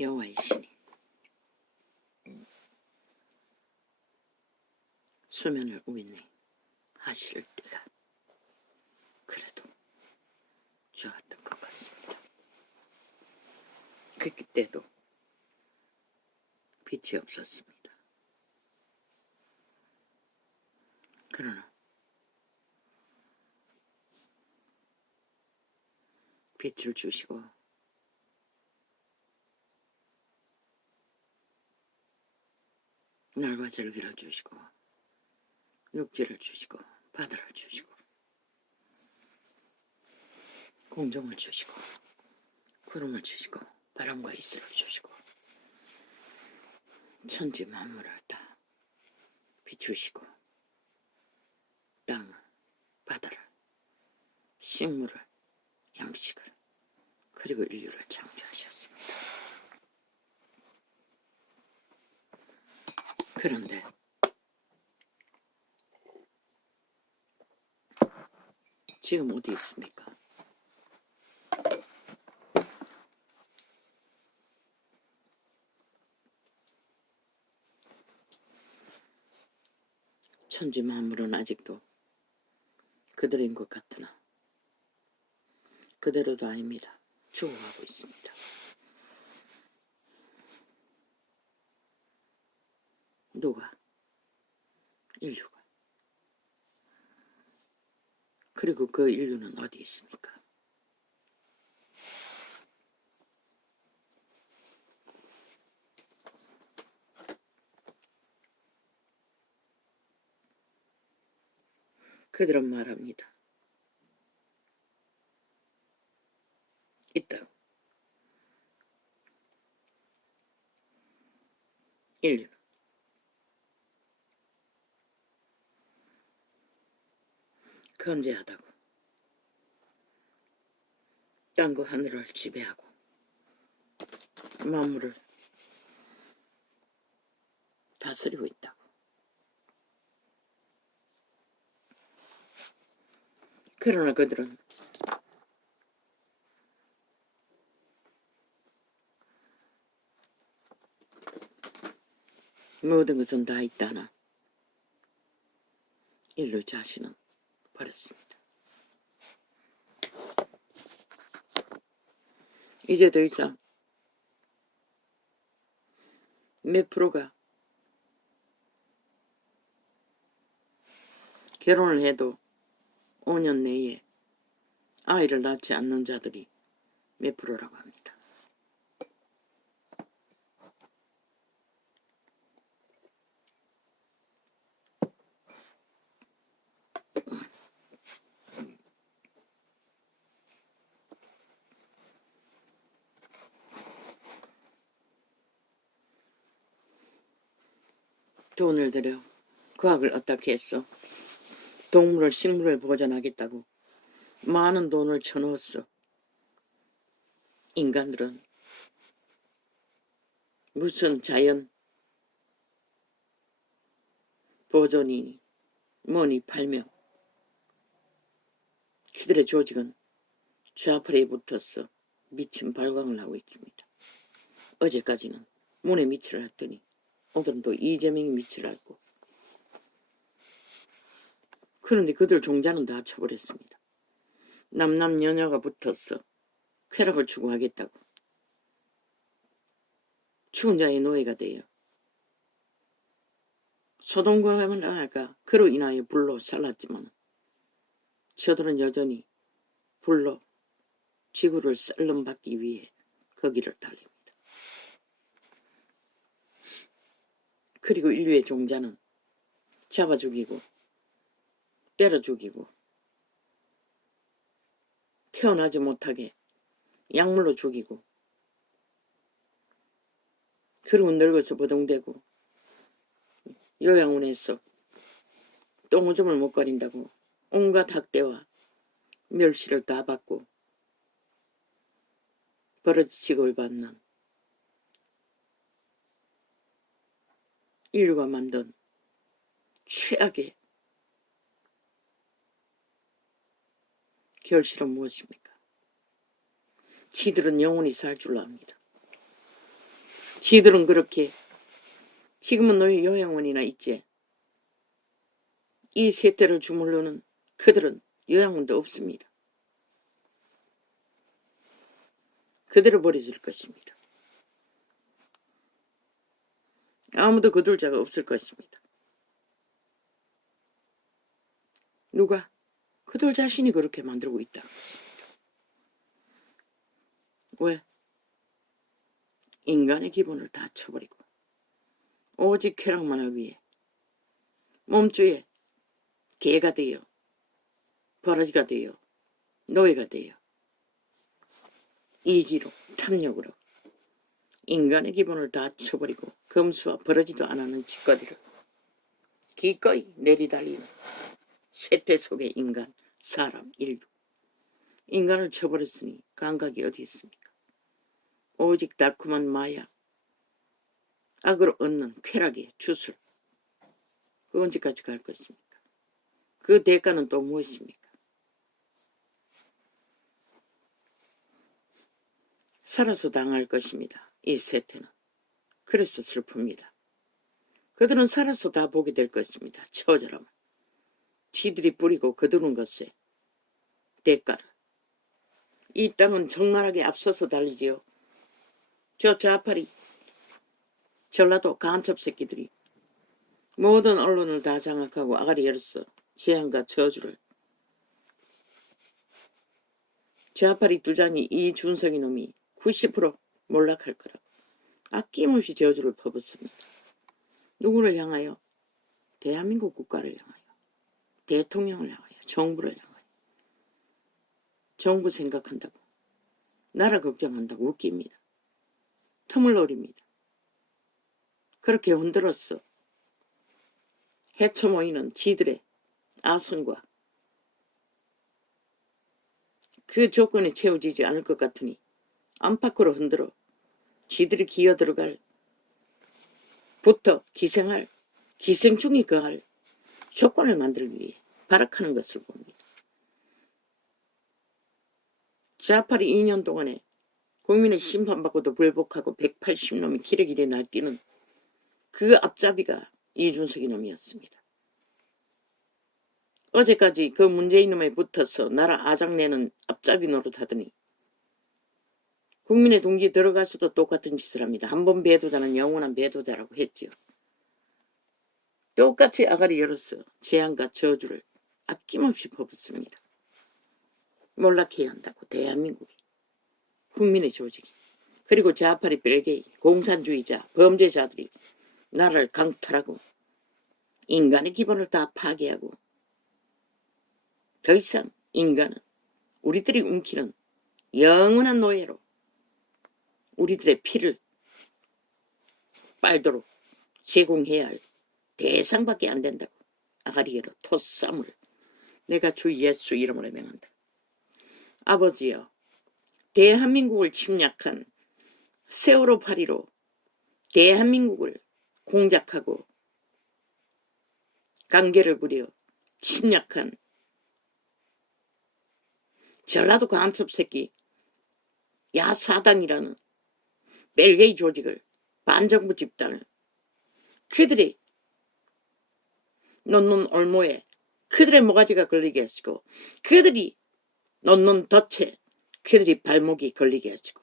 여호와의 신이 수면을 우인해 하실 때가 그래도 좋았던 것 같습니다. 그때도 빛이 없었습니다. 그러나 빛을 주시고 날과 절기를 주시고 육지를 주시고 바다를 주시고 공중을 주시고 구름을 주시고 바람과 이슬을 주시고 천지 만물을 다 비추시고 땅을 바다를 식물을 양식을 그리고 인류를 창조하셨습니다. 그런데 지금 어디 있습니까? 천지 만물은 아직도 그들인 것 같으나 그대로도 아닙니다. 죽어가고 있습니다. 누가? 인류가. 그리고 그 인류는 어디 있습니까? 그들은 말합니다. 있다고. 인류는 건재하다고. 땅과 하늘을 지배하고 만물을 다스리고 있다고. 그러나 그들은 모든 것은 다 있다나 인류 자신은 버렸습니다. 이제 더 이상 몇 프로가 결혼을 해도 5년 내에 아이를 낳지 않는 자들이 몇 프로라고 합니다. 돈을 들여 과학을 어떻게 했어? 동물을 식물을 보존하겠다고 많은 돈을 쳐넣었어. 인간들은 무슨 자연 보존이니 뭐니 팔며 그들의 조직은 좌풀에 붙어서 미친 발광을 하고 있습니다. 어제까지는 문에 밑을 했더니 오늘은 또 이재명이 밑을 앓고. 그런데 그들 종자는 다 쳐버렸습니다. 남남여녀가 붙어서 쾌락을 추구하겠다고. 죽은 자의 노예가 돼요. 소돔과 고모라가 그로 인하여 불로 살랐지만 저들은 여전히 불로 지구를 썰름받기 위해 거기를 달립니다. 그리고 인류의 종자는 잡아 죽이고 때려 죽이고 태어나지 못하게 약물로 죽이고 그리고 늙어서 버둥대고 요양원에서 똥오줌을 못 가린다고 온갖 학대와 멸시를 다 받고 버러지 취급을 받는 인류가 만든 최악의 결실은 무엇입니까? 지들은 영원히 살 줄 압니다. 지들은 그렇게 지금은 너희 요양원이나 있지. 이 세대를 주물르는 그들은 요양원도 없습니다. 그대로 버려줄 것입니다. 아무도 거둘 자가 없을 것입니다. 누가? 그들 자신이 그렇게 만들고 있다는 것입니다. 왜? 인간의 기본을 다 쳐버리고 오직 쾌락만을 위해 몸주에 개가 되어 버러지가 되어 노예가 되어 이기로 탐욕으로 인간의 기본을 다 쳐버리고 검수와 버러지도 안 하는 짓거리를 기꺼이 내리달리는 세태 속의 인간, 사람, 인류. 인간을 쳐버렸으니 감각이 어디 있습니까? 오직 달콤한 마약, 악으로 얻는 쾌락의 주술. 그 언제까지 갈 것입니까? 그 대가는 또 무엇입니까? 살아서 당할 것입니다. 이 세태는. 그래서 슬픕니다. 그들은 살아서 다 보게 될 것입니다. 처절함을. 지들이 뿌리고 거두는 것에 대가를. 이 땅은 적나라하게 앞서서 달리지요. 저 좌파리 전라도 간첩 새끼들이 모든 언론을 다 장악하고 아가리 열었어. 재앙과 저주를. 좌파리 두장이 이준석이 놈이 90% 몰락할 거라고 아낌없이 저주를 퍼붓습니다. 누구를 향하여? 대한민국 국가를 향하여, 대통령을 향하여, 정부를 향하여. 정부 생각한다고, 나라 걱정한다고 웃깁니다. 틈을 노립니다. 그렇게 흔들었어. 헤쳐 모이는 지들의 아성과 그 조건이 채워지지 않을 것 같으니 안팎으로 흔들어 지들이 기어들어갈 부터 기생할 기생충이 거할 조건을 만들기 위해 발악하는 것을 봅니다. 좌파리 2년 동안에 국민의 심판받고도 불복하고 180놈이 기레기에 날뛰는 그 앞잡이가 이준석이 놈이었습니다. 어제까지 그 문재인 놈에 붙어서 나라 아작내는 앞잡이 노릇하더니 국민의 동기 들어가서도 똑같은 짓을 합니다. 한 번 배도자는 영원한 배도자라고 했지요. 똑같이 아가리 열었어. 재앙과 저주를 아낌없이 퍼붓습니다. 몰락해야 한다고 대한민국이. 국민의 조직이. 그리고 좌파리 벨게이 공산주의자 범죄자들이 나라를 강탈하고 인간의 기본을 다 파괴하고 더 이상 인간은 우리들이 움키는 영원한 노예로 우리들의 피를 빨도록 제공해야 할 대상밖에 안 된다고. 아가리에로 토사물. 내가 주 예수 이름으로 명한다. 아버지여, 대한민국을 침략한 세월호 파리로 대한민국을 공작하고 관계를 부려 침략한 전라도 간첩 새끼 야사당이라는 벨게이 조직을 반정부 집단을 그들이 놓는 올모에 그들의 모가지가 걸리게 하시고 그들이 놓는 덫에 그들이 발목이 걸리게 하시고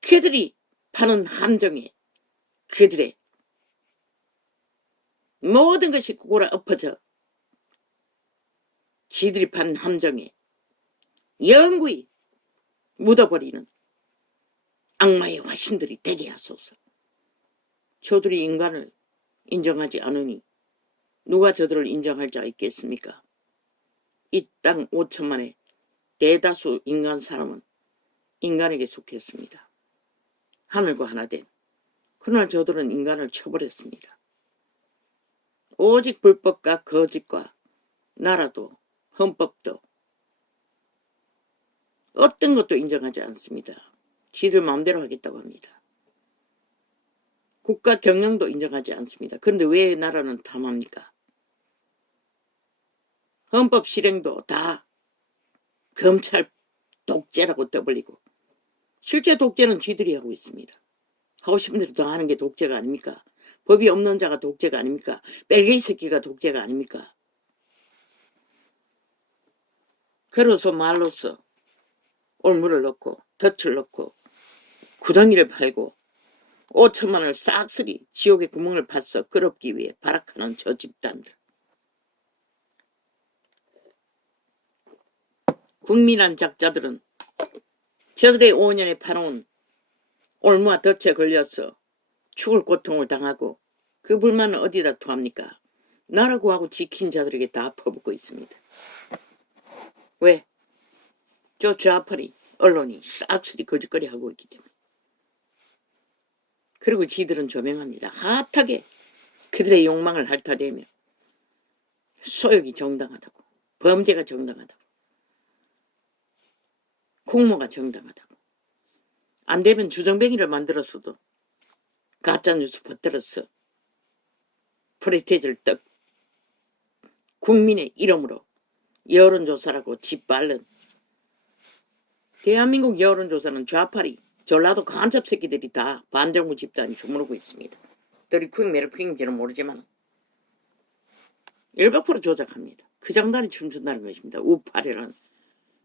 그들이 파는 함정에 그들의 모든 것이 고라 엎어져 지들이 판 함정에 영구히 묻어버리는 악마의 화신들이 되게 하소서. 저들이 인간을 인정하지 않으니 누가 저들을 인정할 자 있겠습니까? 이 땅 5천만의 대다수 인간 사람은 인간에게 속했습니다. 하늘과 하나 된. 그러나 저들은 인간을 쳐버렸습니다. 오직 불법과 거짓과 나라도 헌법도 어떤 것도 인정하지 않습니다. 지들 마음대로 하겠다고 합니다. 국가 경영도 인정하지 않습니다. 그런데 왜 나라는 탐합니까? 헌법 실행도 다 검찰 독재라고 떠벌리고 실제 독재는 쥐들이 하고 있습니다. 하고 싶은 대로 다 하는 게 독재가 아닙니까? 법이 없는 자가 독재가 아닙니까? 벨게이 새끼가 독재가 아닙니까? 그래서 말로써 올물을 넣고 덫을 넣고 구덩이를 팔고 5천만 원을 싹쓸이 지옥의 구멍을 파서 끌어엎기 위해 발악하는 저 집단들. 국민한 작자들은 저들의 5년에 파놓은 올무와 덫에 걸려서 죽을 고통을 당하고 그 불만은 어디다 토합니까? 나라 구하고 지킨 자들에게 다 퍼붓고 있습니다. 왜? 저 좌파리 언론이 싹쓸이 거짓거리 하고 있기 때문에. 그리고 지들은 조명합니다. 핫하게 그들의 욕망을 핥아대며 소욕이 정당하다고, 범죄가 정당하다고, 공모가 정당하다고. 안 되면 주정뱅이를 만들었어도 가짜뉴스 퍼뜨렸어. 프레스티지를 떡 국민의 이름으로 여론조사라고 짓밟는 대한민국 여론조사는 좌파리 전라도 간첩 새끼들이 다 반정부 집단이 주무르고 있습니다. 드리쿵 메르쿵인지는 모르지만 100% 조작합니다. 그 장단이 춤춘다는 것입니다. 우파리라는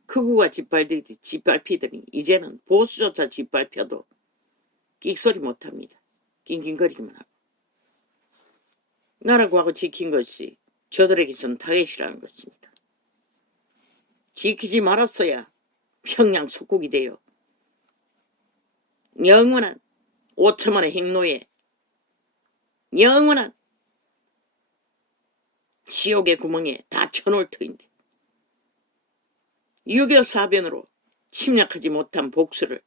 극우가 짓밟히더니 이제는 보수조차 짓밟혀도 끽소리 못합니다. 낑낑거리기만 하고. 나라 구하고 지킨 것이 저들에게선 타겟이라는 것입니다. 지키지 말았어야 평양 속국이 되어 영원한 5천만의 행로에 영원한 지옥의 구멍에 다 쳐놓을 터인데 6.25 사변으로 침략하지 못한 복수를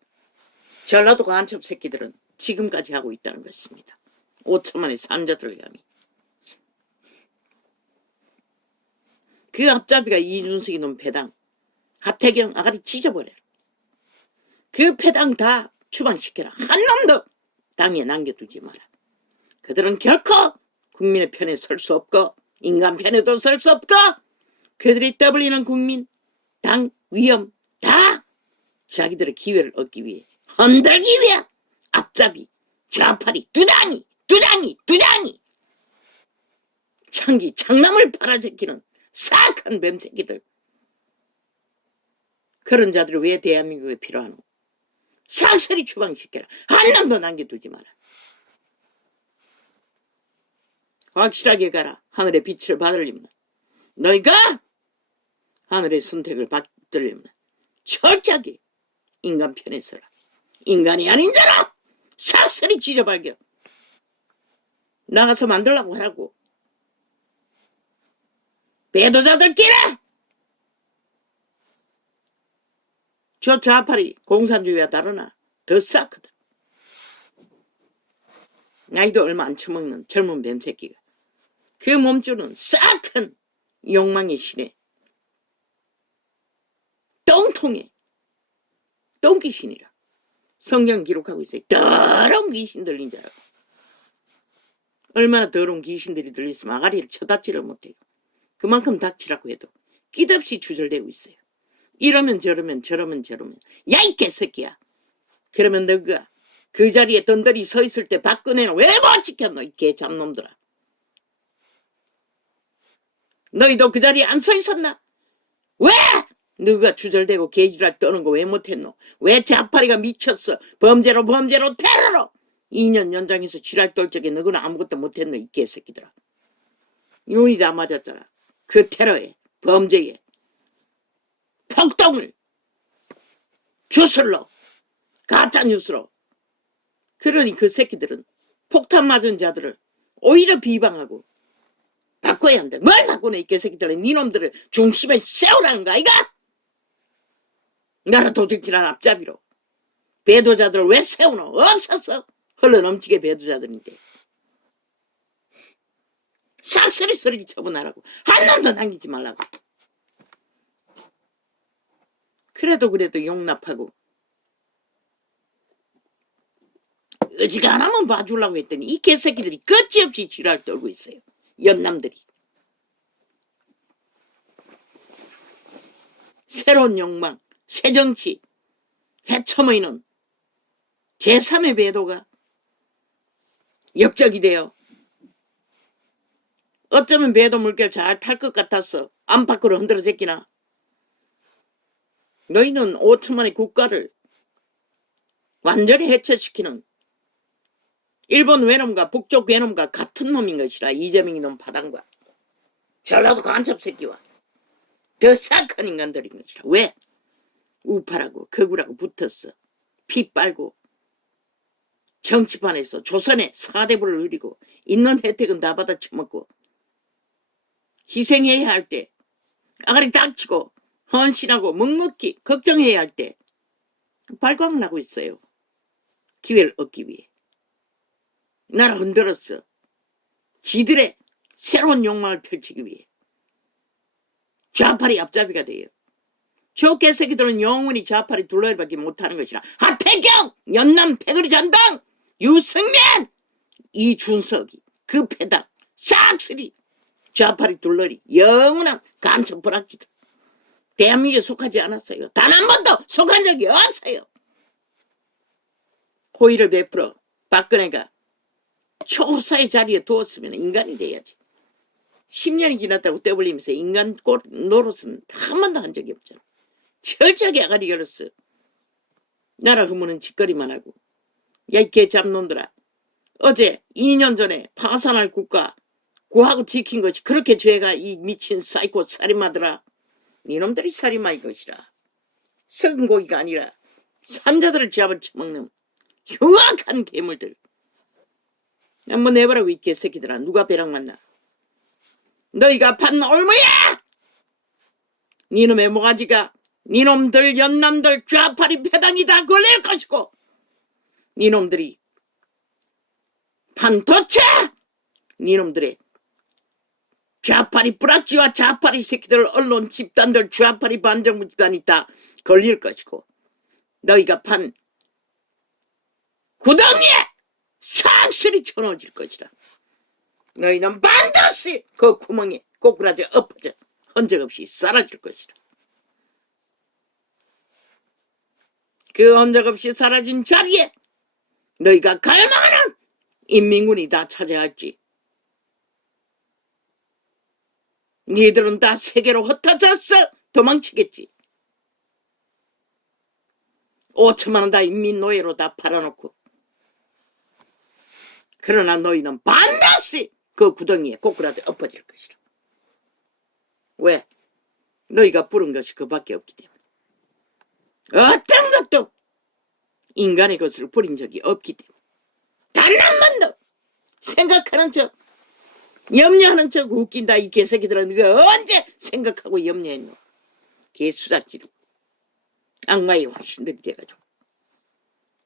전라도 간첩 새끼들은 지금까지 하고 있다는 것입니다. 5천만의 산자들을 향해. 그 앞잡이가 이준석이 놈 패당 하태경 아가리 찢어버려라. 그 패당 다 추방시켜라. 한 놈도 당에 남겨두지 마라. 그들은 결코 국민의 편에 설 수 없고 인간 편에도 설 수 없고 그들이 떠벌리는 국민, 당, 위험 다 자기들의 기회를 얻기 위해 흔들기 위해 앞잡이, 좌파리 두당이 창기, 창남을 팔아제끼는 사악한 뱀새끼들. 그런 자들이 왜 대한민국에 필요하노? 싹쓸이 추방시켜라. 한 놈도 남겨두지 마라. 확실하게 가라. 하늘의 빛을 받으려면 너희가 하늘의 선택을 받으려면 철저하게 인간 편에 서라. 인간이 아닌 자라 싹쓸이 찢어발겨. 나가서 만들라고 하라고. 배도자들끼리 저 좌파리 공산주의와 다르나 더 싹하다. 나이도 얼마 안 처먹는 젊은 뱀새끼가 그 몸주는 싹한 욕망의 신에 똥통에 똥귀신이라 성경 기록하고 있어요. 더러운 귀신 들린 자라고. 얼마나 더러운 귀신들이 들렸으면 아가리를 쳐닫지를 못해요. 그만큼 닥치라고 해도 끼없이 주절되고 있어요. 이러면 저러면 야 이 개새끼야. 그러면 너가 그 자리에 던더리 서 있을 때 박근혜는 왜 못 지켰노? 이 개잡놈들아. 너희도 그 자리에 안 서 있었나? 왜? 너가 주절되고 개지랄 떠는 거 왜 못했노? 왜 좌파리가 미쳤어? 범죄로 테러로 2년 연장해서 지랄 떨 적에 너는 아무것도 못했노? 이 개새끼들아. 윤이 다 맞았잖아. 그 테러에 범죄에 폭동을 주술로 가짜뉴스로. 그러니 그 새끼들은 폭탄 맞은 자들을 오히려 비방하고 바꿔야 한다. 뭘 바꾸네 이 개새끼들은. 니놈들을 중심에 세우라는 거 아이가? 나라 도둑질한 앞잡이로 배도자들을 왜 세우노? 없었어. 흘러넘치게 배도자들인데 싹쓸이 쓰레기 처분하라고. 한 놈도 남기지 말라고. 그래도 용납하고 어지간하면 봐주려고 했더니 이 개새끼들이 끝이없이 지랄 떨고 있어요. 연남들이. 새로운 욕망, 새 정치, 해쳐모이는 제3의 배도가 역적이 돼요. 어쩌면 배도 물결 잘 탈 것 같았어. 안팎으로 흔들어 제끼나. 너희는 5천만의 국가를 완전히 해체시키는 일본 외놈과 북쪽 외놈과 같은 놈인 것이라. 이재명이 놈 파당과 전라도 간첩 새끼와 더 싹한 인간들인 것이라. 왜? 우파라고 거구라고 붙었어. 피 빨고 정치판에서 조선의 4대부를 누리고 있는 혜택은 다 받아 처먹고 희생해야 할 때 아가리 닥치고 헌신하고 묵묵히 걱정해야 할 때 발광을 하고 있어요. 기회를 얻기 위해. 나라 흔들었어. 지들의 새로운 욕망을 펼치기 위해. 좌파리 앞잡이가 돼요. 저 개새끼들은 영원히 좌파리 둘러리밖에 못하는 것이라. 하태경, 연남 패거리 잔당, 유승면, 이준석이 그 패당 싹쓸이 좌파리 둘러리 영원한 간첩 불악지들. 대한민국에 속하지 않았어요. 단 한 번도 속한 적이 없어요. 호의를 베풀어 박근혜가 초사의 자리에 두었으면 인간이 돼야지. 10년이 지났다고 떼불리면서 인간 노릇은 한 번도 한 적이 없잖아. 철저하게 아가리 열었어. 나라 흐무는 짓거리만 하고. 야, 이 개 잡놈들아. 어제 2년 전에 파산할 국가 구하고 지킨 것이 그렇게 죄가 이 미친 사이코 살인마들아. 니놈들이 살인마인 것이라. 썩은 고기가 아니라 산자들을 잡아쳐먹는 흉악한 괴물들. 한번 해보라고 이 개새끼들아. 누가 배랑 만나. 너희가 판 올무야. 니놈의 모가지가 니놈들 연남들 좌파리 패당이 다 걸릴 것이고 니놈들이 판 도체 니놈들의 좌파리 불악지와 좌파리 새끼들 언론 집단들 좌파리 반정부 집단이 다 걸릴 것이고 너희가 판 구덩이에 싹쓸이 쳐넣어질 것이다. 너희는 반드시 그 구멍에 꼬꾸라져 엎어져 흔적 없이 사라질 것이다. 그 흔적 없이 사라진 자리에 너희가 갈망하는 인민군이 다 차지할지. 니들은 다 세계로 흩어졌어. 도망치겠지. 5천만 원 다 인민노예로 다 팔아놓고. 그러나 너희는 반드시 그 구덩이에 꼬꾸라져 엎어질 것이라. 왜? 너희가 부른 것이 그밖에 없기 때문에. 어떤 것도 인간의 것을 부린 적이 없기 때문에. 단 한 번도 생각하는 척 염려하는 척 웃긴다. 이 개새끼들은 네가 언제 생각하고 염려했노. 개수작질이 악마의 화신들이 돼가지고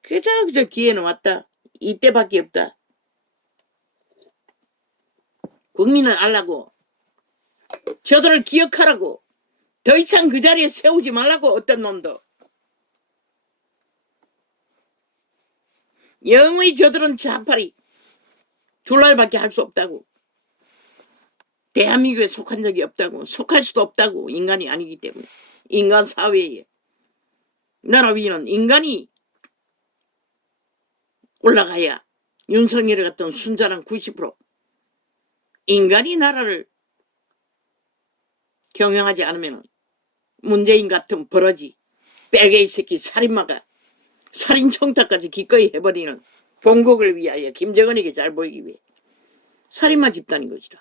그저 기회는 왔다. 이때밖에 없다. 국민을 알라고 저들을 기억하라고 더 이상 그 자리에 세우지 말라고. 어떤 놈도 영의 저들은 좌파리 둘날밖에 할 수 없다고. 대한민국에 속한 적이 없다고. 속할 수도 없다고. 인간이 아니기 때문에. 인간 사회에 나라 위는 인간이 올라가야 윤석열 같은 순전한 90% 인간이 나라를 경영하지 않으면 문재인 같은 버러지 빨개이 새끼 살인마가 살인 청탁까지 기꺼이 해버리는 본국을 위하여 김정은에게 잘 보이기 위해 살인마 집단인 것이라.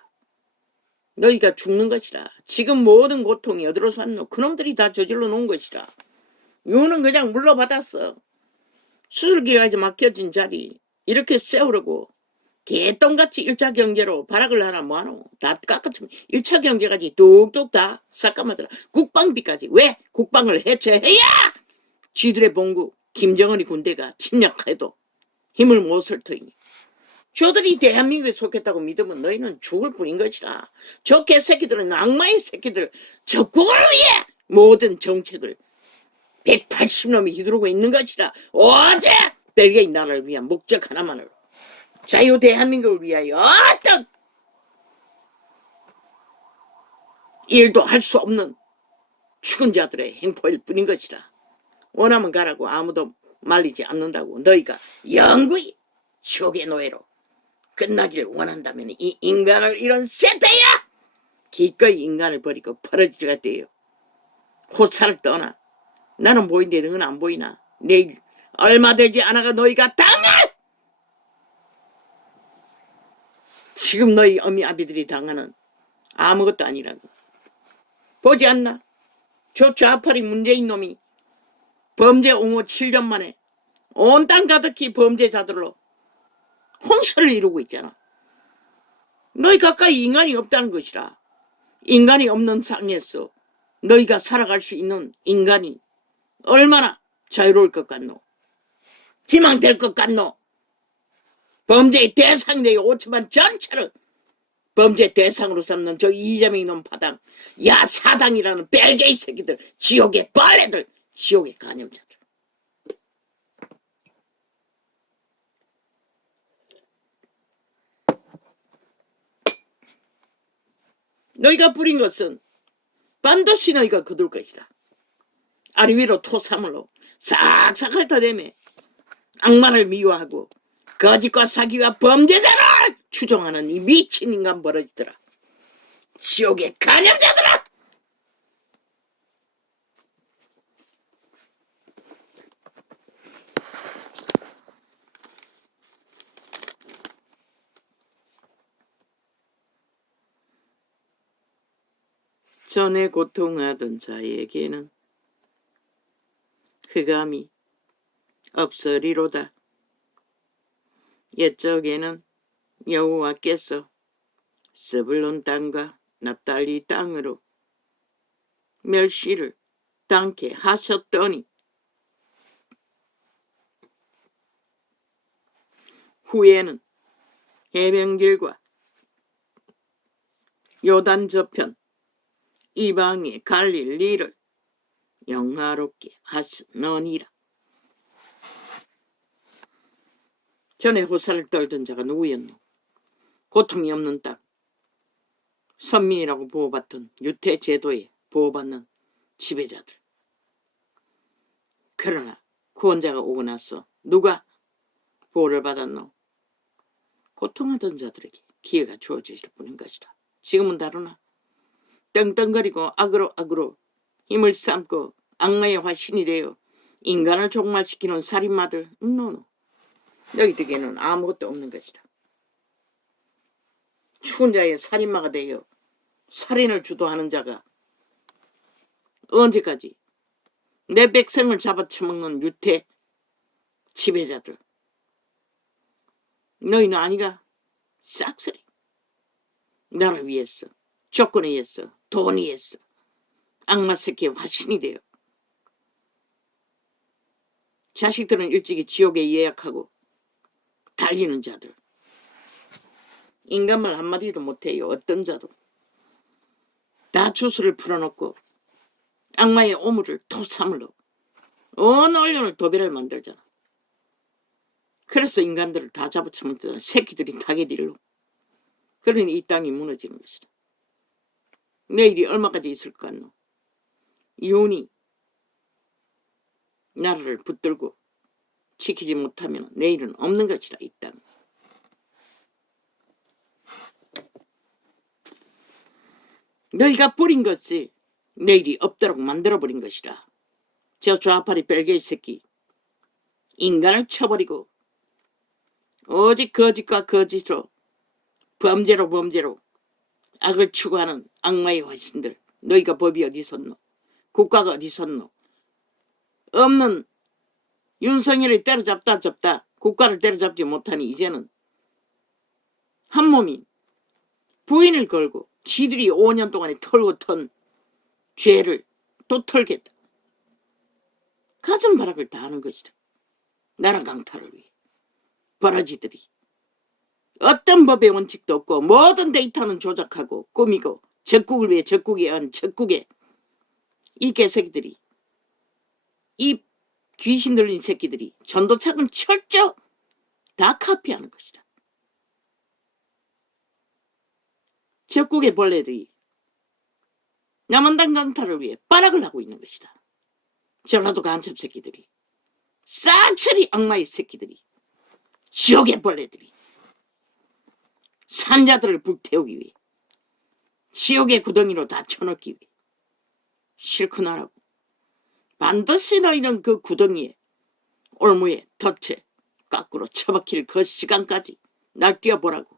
너희가 죽는 것이라. 지금 모든 고통이 어디로서 왔노. 그놈들이 다 저질러 놓은 것이라. 유는 그냥 물러받았어. 수술기까지 막혀진 자리 이렇게 세우려고 개똥같이 1차 경제로 발악을 하나 뭐하노. 다 깎아치면 1차 경제까지 뚝뚝 다 싹감하더라. 국방비까지. 왜? 국방을 해체해야 쥐들의 본국 김정은이 군대가 침략해도 힘을 못 쓸 터이니. 저들이 대한민국에 속했다고 믿으면 너희는 죽을 뿐인 것이라. 저 개새끼들은 악마의 새끼들 적국을 위해 모든 정책을 180놈이 휘두르고 있는 것이라. 어제 벨기에 나라를 위한 목적 하나만으로 자유 대한민국을 위하여 어떤 일도 할 수 없는 죽은 자들의 행포일 뿐인 것이라. 원하면 가라고 아무도 말리지 않는다고. 너희가 영구히 지옥의 노예로 끝나길 원한다면 이 인간을 이런 세태야 기꺼이 인간을 버리고 퍼러지가 돼요. 호사를 떠나. 나는 보이는데 너는 안 보이나? 내일 얼마 되지 않아가 너희가 당할! 지금 너희 어미 아비들이 당하는 아무것도 아니라고. 보지 않나? 저 좌파리 문재인 놈이 범죄 옹호 7년 만에 온 땅 가득히 범죄자들로 홍수를 이루고 있잖아. 너희 가까이 인간이 없다는 것이라. 인간이 없는 상에서 너희가 살아갈 수 있는 인간이 얼마나 자유로울 것 같노? 희망될 것 같노? 범죄의 대상이 되어 5천만 전체를 범죄 대상으로 삼는 저 이재명 이놈 파당, 야사당이라는 벨게이 새끼들, 지옥의 벌레들, 지옥의 간염자들. 너희가 부린 것은 반드시 너희가 거둘 것이다. 아래 위로 토사물로 싹싹 핥아대며 악마를 미워하고 거짓과 사기와 범죄자를 추종하는 이 미친 인간 버러지들아. 지옥의 간염자들아. 전에 고통하던 자에게는 흑암이 없으리로다. 옛적에는 여호와께서 스불론 땅과 납달리 땅으로 멸시를 당케 하셨더니 후에는 해변길과 요단 저편 이방에 갈릴 일을 영화롭게 하시느니라. 전에 호사를 떨던 자가 누구였노? 고통이 없는 땅, 선민이라고 보호받던 유태제도에 보호받는 지배자들. 그러나 구원자가 오고 나서 누가 보호를 받았노? 고통하던 자들에게 기회가 주어질 뿐인 것이다. 지금은 다르나? 떵떵거리고 악으로 힘을 삼고 악마의 화신이 되어 인간을 종말시키는 살인마들, 노노. 너희들에게는 아무것도 없는 것이다. 추운 자의 살인마가 되어 살인을 주도하는 자가 언제까지? 내 백성을 잡아쳐먹는 유태 지배자들. 너희는 아니가? 싹쓸이. 나를 위해서, 조건에 의해서, 돈에 의해서 악마 새끼의 화신이 되어 자식들은 일찍이 지옥에 예약하고 달리는 자들. 인간말 한마디도 못해요. 어떤 자도. 다 주술을 풀어놓고 악마의 오물을 토사물로 어느 언론을 도배를 만들잖아. 그래서 인간들을 다 잡아쳐먹잖아. 새끼들이 타겟일로. 그러니 이 땅이 무너지는 것이다. 내일이 얼마까지 있을 것 같노? 윤이 나라를 붙들고 지키지 못하면 내일은 없는 것이다. 이 땅. 너희가 뿌린 것이 내일이 없도록 만들어버린 것이라. 저 좌파리 벨게이 새끼 인간을 쳐버리고 오직 거짓과 거짓으로 범죄로 악을 추구하는 악마의 화신들. 너희가 법이 어디 있었노? 국가가 어디 있었노? 없는 윤석열이 때려잡다 국가를 때려잡지 못하니 이제는 한 몸인 부인을 걸고 지들이 5년 동안에 털고 턴 죄를 또 털겠다. 가슴 바락을 다 하는 것이다. 나라 강탈을 위해. 버러지들이 어떤 법의 원칙도 없고 모든 데이터는 조작하고 꾸미고 적국을 위해 적국에 의한 적국에 이 개새끼들이 이 귀신 들린 새끼들이 전도착은 철저 다 카피하는 것이다. 적국의 벌레들이 남한당 강탈을 위해 빠락을 하고 있는 것이다. 전라도 간첩 새끼들이 싹쓸이 악마의 새끼들이 지옥의 벌레들이 산자들을 불태우기 위해 지옥의 구덩이로 다 쳐넣기 위해 실컷 하라고. 반드시 너희는 그 구덩이에 올무에 덫에 깎으로 처박힐 그 시간까지 날 뛰어보라고.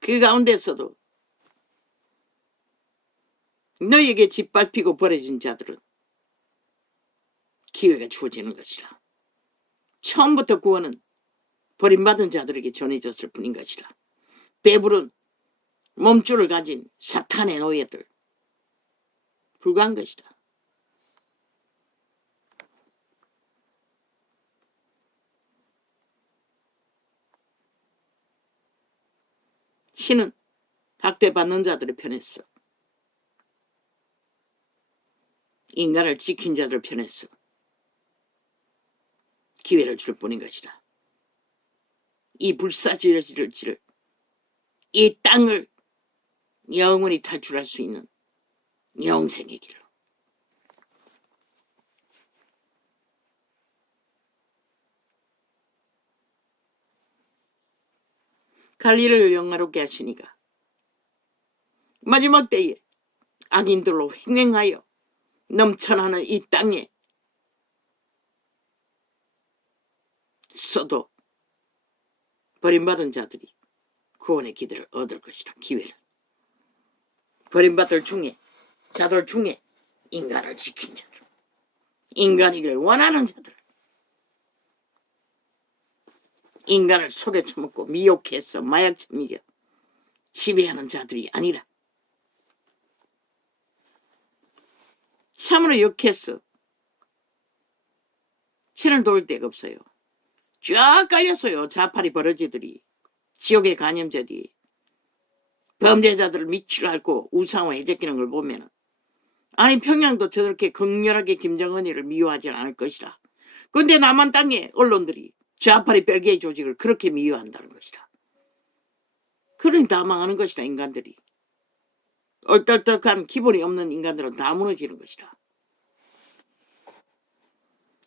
그 가운데서도 너희에게 짓밟히고 버려진 자들은 기회가 주어지는 것이라. 처음부터 구원은 버림받은 자들에게 전해졌을 뿐인 것이라. 배부른 몸줄을 가진 사탄의 노예들 불과한 것이다. 신은 학대받는 자들의 편에서 인간을 지킨 자들 편에서 기회를 줄 뿐인 것이다. 이 불사지를 이 땅을 영원히 탈출할 수 있는 영생의 길로. 갈릴리를 영화롭게 하시니가 마지막 때에 악인들로 횡행하여 넘쳐나는 이 땅에 서도 버림받은 자들이 구원의 기회를 얻을 것이라. 기회를. 버림받을 중에 자들 중에 인간을 지킨 자들, 인간이길 원하는 자들, 인간을 속에 처먹고 미혹해서 마약처럼 이겨 지배하는 자들이 아니라 참으로 역해서 신을 도울 데가 없어요. 쫙 깔렸어요. 자파리 버러지들이, 지옥의 간염자들이 범죄자들을 미치를 앓고 우상화 해제끼는 걸 보면 아니 평양도 저렇게 극렬하게 김정은이를 미워하지 않을 것이라. 근데 남한 땅의 언론들이 좌파리 별개의 조직을 그렇게 미워한다는 것이라. 그러니 다 망하는 것이라. 인간들이 얼떨떨한 기본이 없는 인간들은 다 무너지는 것이라.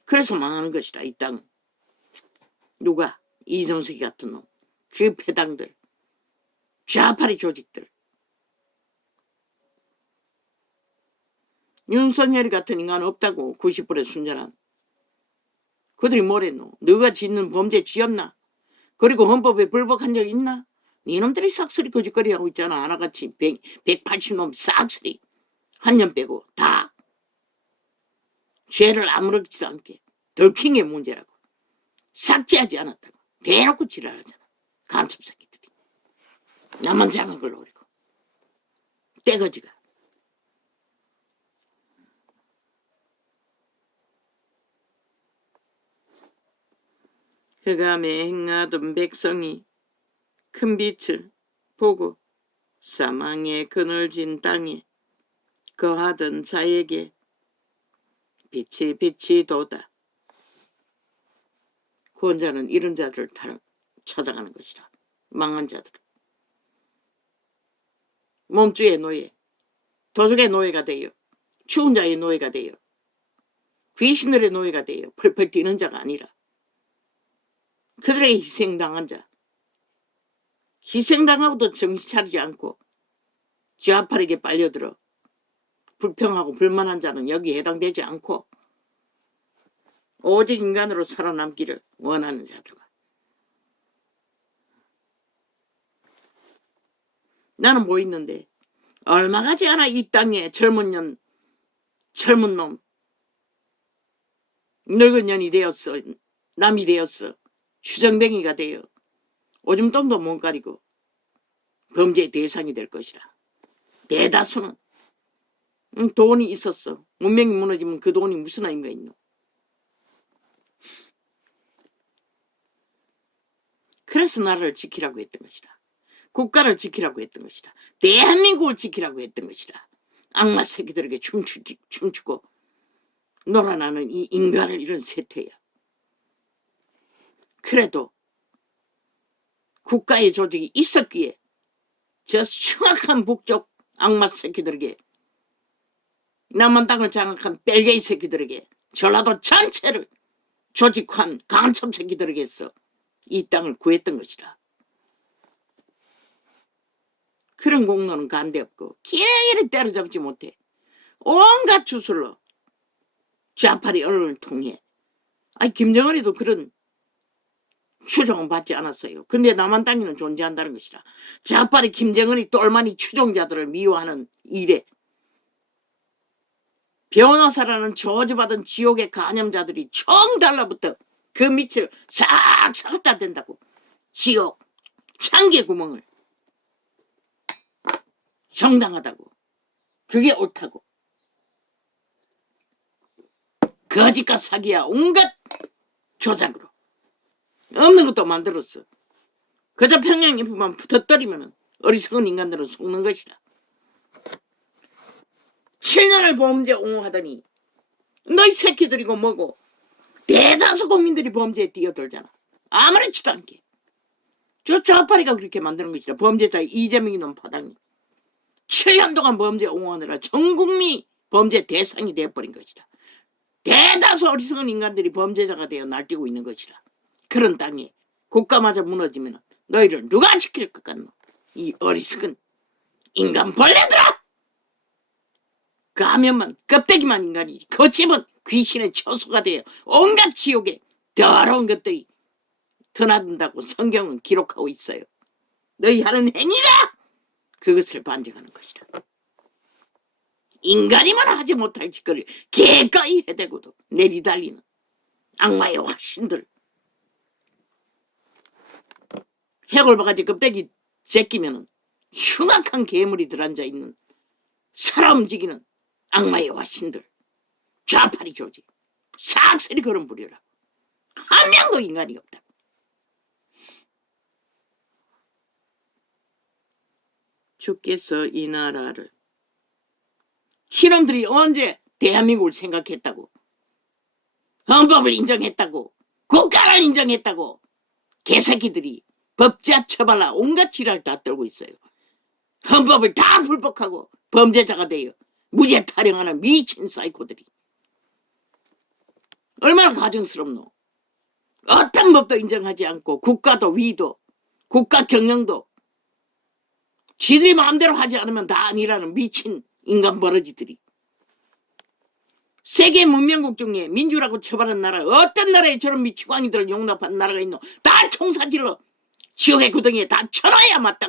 그래서 망하는 것이라. 이 땅. 누가? 이정석이 같은 놈, 그 패당들, 좌파리 조직들, 윤석열이 같은 인간은 없다고. 90%의 순전한 그들이 뭐랬노? 너가 짓는 범죄 지었나? 그리고 헌법에 불복한 적 있나? 니놈들이 싹쓸이 거짓거리하고 있잖아. 하나같이 180놈 싹쓸이 한 년 빼고 다 죄를 아무렇지도 않게 덜킨 게 문제라고. 삭제하지 않았다고. 대놓고 지랄하잖아. 간첩새끼들이. 나만 장한 걸 노리고. 떼거지가. 흑암에 행하던 백성이 큰 빛을 보고 사망의 그늘진 땅에 거하던 자에게 빛이 도다. 구원자는 이런 자들을 찾아가는 것이라. 망한 자들. 몸주의 노예, 도적의 노예가 되어 추운 자의 노예가 되어 귀신들의 노예가 되어 펄펄 뛰는 자가 아니라 그들에게 희생당한 자, 희생당하고도 정신 차리지 않고 좌파에게 빨려들어 불평하고 불만한 자는 여기에 해당되지 않고 오직 인간으로 살아남기를 원하는 자들과. 나는 뭐 있는데 얼마 가지 않아 이 땅에 젊은 놈 늙은 년이 되었어. 남이 되었어. 추정뱅이가 되어 오줌똥도 못 가리고 범죄의 대상이 될 것이라. 대다수는 돈이 있었어. 문명이 무너지면 그 돈이 무슨 의미가 있노? 그래서 나라를 지키라고 했던 것이라. 국가를 지키라고 했던 것이라. 대한민국을 지키라고 했던 것이라. 악마 새끼들에게 춤추고 놀아나는 이 인간을 이런 세태야. 그래도 국가의 조직이 있었기에 저 흉악한 북쪽 악마 새끼들에게 남한 땅을 장악한 벨게이 새끼들에게 전라도 전체를 조직한 간첩 새끼들에게서 이 땅을 구했던 것이다. 그런 공로는 간데없고 기레기를 때려잡지 못해 온갖 주술로 좌파리 언론을 통해 김정은이도 그런 추종은 받지 않았어요. 근데 남한 땅에는 존재한다는 것이다. 좌파리 김정은이 똘마니 추종자들을 미워하는 일에 변호사라는 저주받은 지옥의 간염자들이 총 달라붙어 그 밑을 싹싹 다 댄다고. 지옥 창계 구멍을. 정당하다고. 그게 옳다고. 거짓과 사기야 온갖 조작으로 없는 것도 만들었어. 그저 평양 옆에만 붙어떨이면 어리석은 인간들은 속는 것이다. 7년을 범죄 옹호하더니 너희 새끼들이고 뭐고 대다수 국민들이 범죄에 뛰어들잖아. 아무렇지도 않게. 저 좌파리가 그렇게 만드는 것이다. 범죄자 이재명이 놈 파당이 7년 동안 범죄 옹호하느라 전 국민이 범죄 대상이 되어버린 것이다. 대다수 어리석은 인간들이 범죄자가 되어 날뛰고 있는 것이다. 그런 땅에 국가마저 무너지면 너희를 누가 지킬 것 같노? 이 어리석은 인간 벌레들아! 가면만 껍데기만 인간이지 겉집은 귀신의 처소가 되어 온갖 지옥에 더러운 것들이 드나든다고 성경은 기록하고 있어요. 너희 하는 행위가 그것을 반증하는 것이다. 인간이만 하지 못할 짓거리를 개까이 해대고도 내리달리는 악마의 화신들. 해골바가지 껍데기 제끼면 흉악한 괴물이 들어앉아있는 살아 움직이는 악마의 화신들. 좌파리 조직. 싹쓸이 그런 부류라. 한 명도 인간이 없다. 주께서 이 나라를 신놈들이 언제 대한민국을 생각했다고 헌법을 인정했다고 국가를 인정했다고 개새끼들이 법자 처발라 온갖 지랄 다 떨고 있어요. 헌법을 다 불복하고 범죄자가 되어 무죄 타령하는 미친 사이코들이 얼마나 가증스럽노. 어떤 법도 인정하지 않고 국가도 위도 국가 경영도 지들이 마음대로 하지 않으면 다 아니라는 미친 인간 버러지들이. 세계 문명국 중에 민주라고 처벌한 나라 어떤 나라에 저런 미치광이들을 용납한 나라가 있노. 다 총사질러 지옥의 구덩이에 다 쳐놔야 마땅.